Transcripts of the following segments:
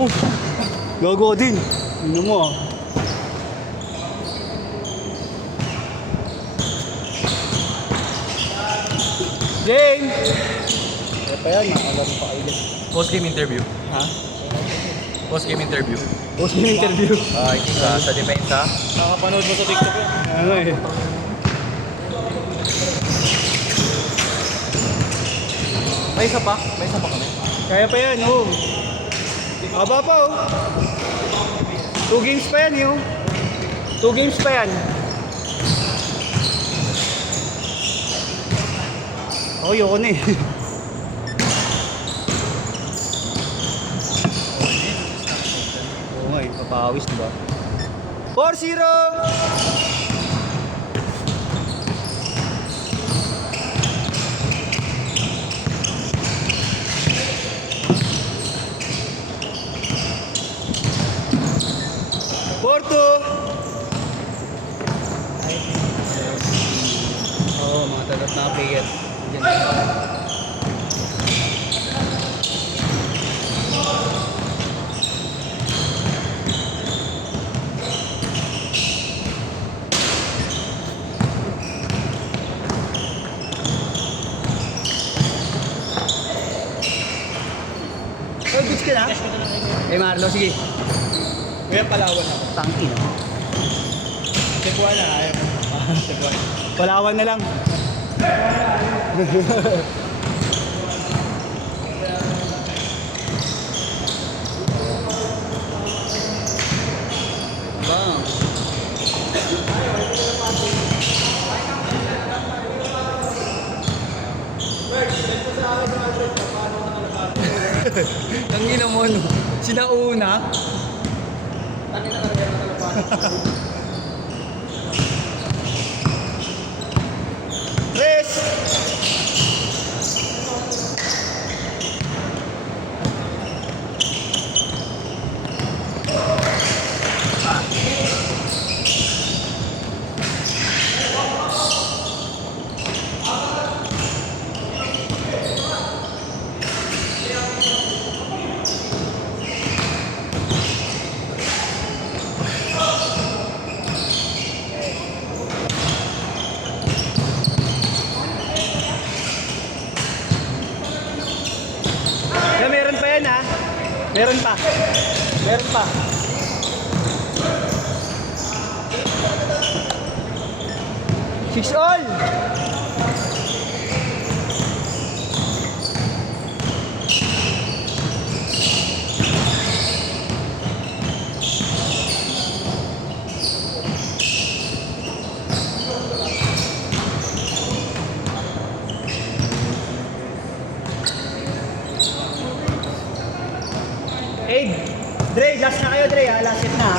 mo. Gago ka din. Ano mo ah. Jane! Kaya pa yan, nakakalaro pa kayo dyan. Post-game interview. Ha? Post-game interview. Post mo interview. I think sa depensa. Nakapanood mo sa TikTok yun. Ano eh. May isa pa? May isa pa kami. Kaya pa yan, oh. Aba pa, oh. 2 games pa yan, oh. 2 games pa yan. Oh, yoko na eh. Oo nga eh, papawis, diba? 4-0! Porto! Oo, mga tagot na player. Diyan. Oh, goods ka na? Eh, Marlo, sige. Kuya, Palawan ako. Tangin, no? Cebuana na, ayaw mo. Cebuana. Palawan na lang. Bang. Tangina mo, no? Sinauna. Tres. Na meron pa yan, ha? Meron pa. Meron pa. Six all. Hey, Dre, last na kayo, Dre, ha? Last hit na, ha?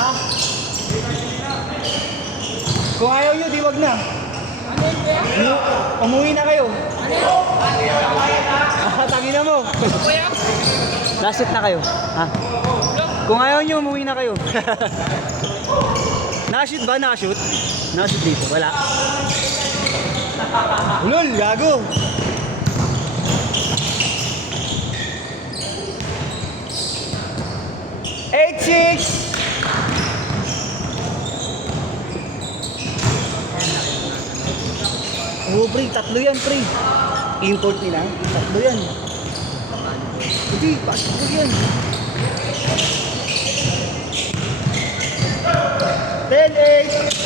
Ha? Kung ayaw nyo, di wag na. Umuwi na kayo. Tangin na mo. Last hit na kayo, ha? Kung ayaw nyo, umuwi na kayo. Nakashoot ba? Nakashoot? Nakashoot dito? Wala. Ulol, gago. Eight, six. Oh, pre, tatlo yan, pre. Import nila, tatlo yan. Hindi, tatlo yan. 10-8.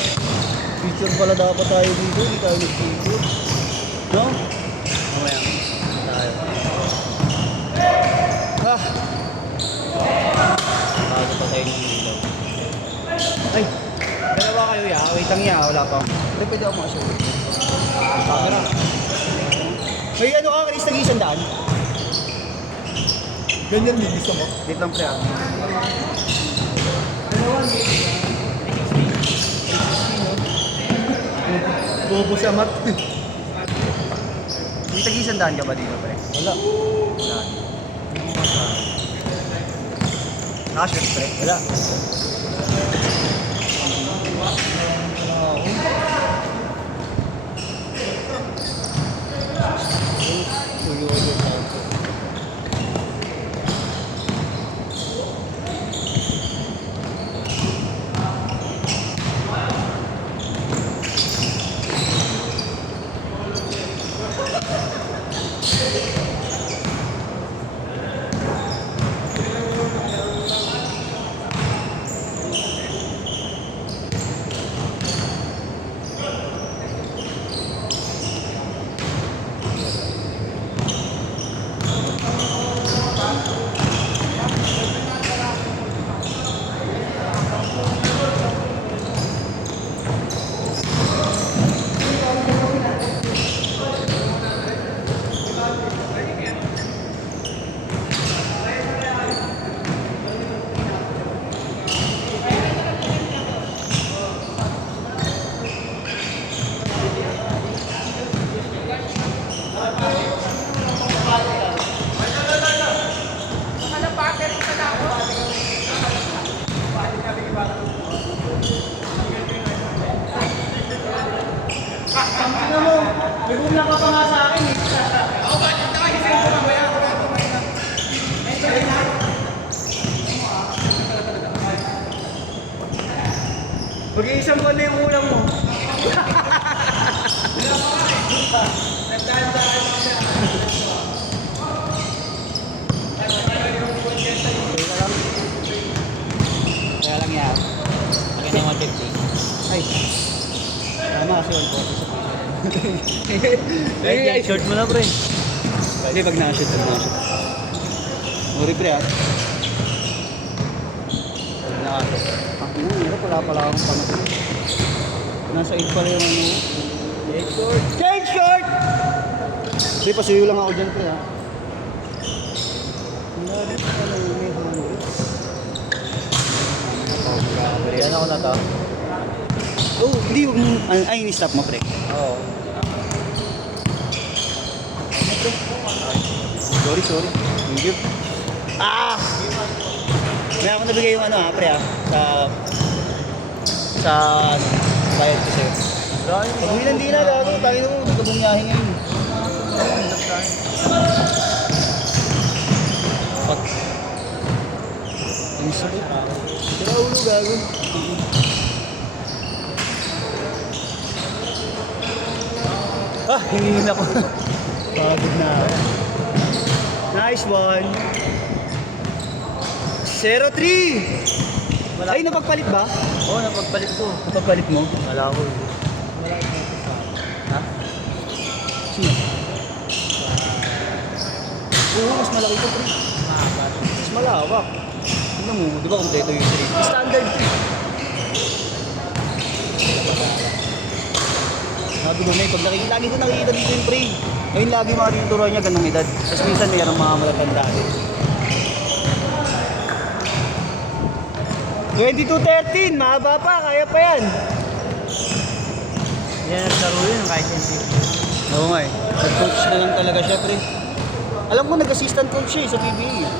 Picture pala dapat tayo dito, hindi tayo nag-picture. No? Mamaya, tayo. Ah. Bago pa tayo ng ilaw. Ay, dalawa kayo ya. Wait lang ya, wala pa. Hindi, pwede ako makashow. Camera. May ano ka, Chris, nag-isang daan? Ganyan din, gusto mo? Wait lang, pre. Bobo sa mat. May tag-isang daan ka ba dito, pre? Wala. Wala. Nakashoot, pre? Wala. Mag-iisang buwan na yung ulang mo. Kaya lang yan. Akin na yung 150. Ay. Tama kasi 140 sa Kahit yan, short mo na pre. Hindi, pag na-shoot, pag na-shoot. Sorry pre ah. Pag na-shoot. Ang hirap, wala pala akong panatin. Nasa 8 pala yung ano. Change short. Change short! Hindi, pasuyo lang ako dyan pre ah. Ang lalim pa lang may hangin. Yan ako na to. Oh, hindi, huwag mo. Ay, ni-stop mo pre. Oo. Sorry. Thank you. Ah! May ako nabigay yung ano ha, pre ha. Sa bayad ko sa'yo. Pag hindi na gago, tayo mo, hindi ka bumyahe ngayon. Pat. Ang sakit. Sira ulo gago. Ah, hingin ako. Pagod na ako. Nice one. 0-3. Ay, napagpalit ba? Oo, napagpalit ko. Napagpalit mo? Wala ko. Ha? Sino? Oo, mas malaki ito, pre. Mas malawak. Ano mo, di ba kompleto yung 3? Standard 3. Sabi mo na pag lagi ko nakikita dito yung pre. Ngayon lagi mga tinuturuan niya ganang edad. Tapos minsan mayroong mga malatanda. 22-13, mahaba pa, kaya pa yan. Yan, naglaro yun kahit hindi. Oo nga eh. Nag-coach na lang talaga siya, pre. Alam ko nag-assistant coach siya eh, sa PBA.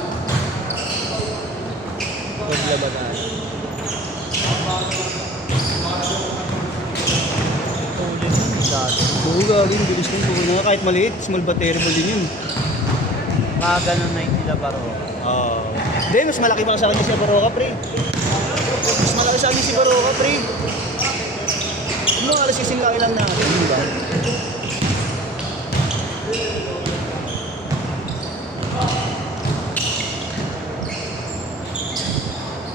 Paglabanan. Oo, galing, bilis ng buo na. Kahit maliit, small but terrible din yun. Mga ganun na hindi na paro. Hindi, mas malaki pa sa kanya si Baroka, pre. Mas malaki sa kanya si Baroka, pre. Ano nga, alas ising laki lang natin, di ba?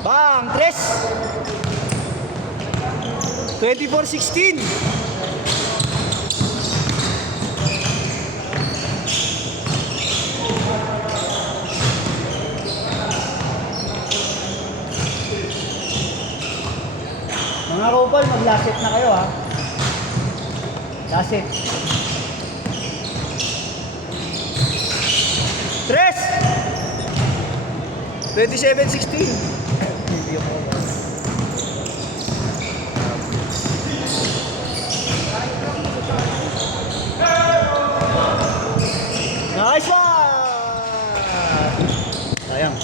Bang! 3! 24-16! Mga Ropal, mag-last set na kayo ha. Last set. 27-16. Nice one! Sayang.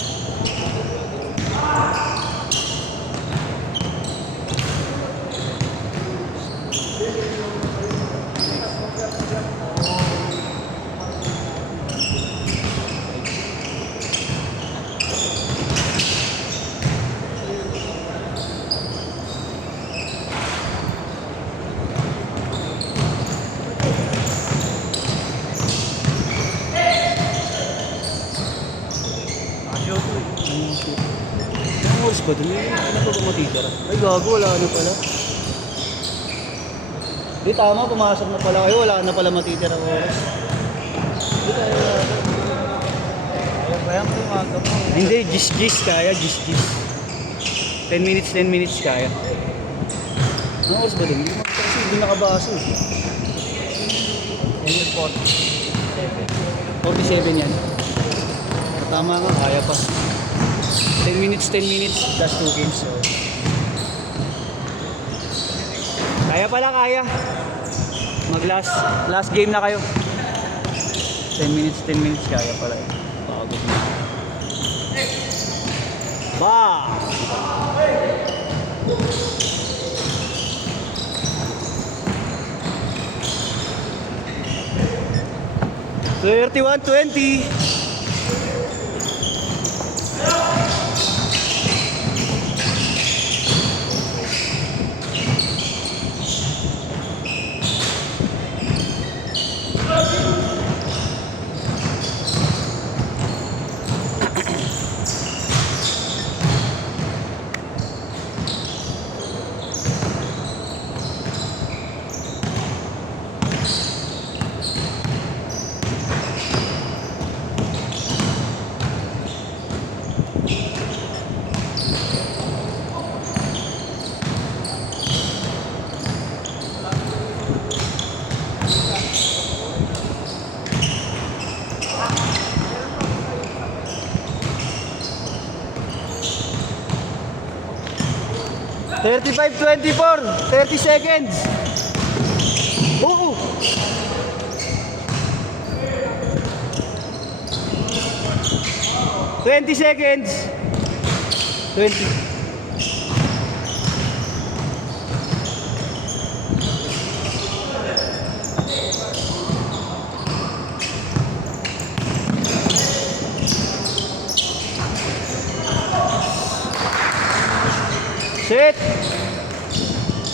Anong oras ba dun? Ano pa ba matitira? Ay gago, wala na pala. Di tama, pumasok na pala kayo, wala na pala matitira oras. Di tayo Kaya mo yung aga mo. Hindi, gis kaya, gis. 10 minutes kaya. Anong oras ba dun? Hindi makita kasi hindi nakabaso. Yan yung 47 yan. Tama nga, kaya pa. 10 minutes, that's 2 games. So. Kaya pala, kaya. Last game na kayo. 10 minutes, kaya pala. Pagod na. Ba! $31-20. 35-24. 30 seconds. Oo. Twenty seconds. 20. Set.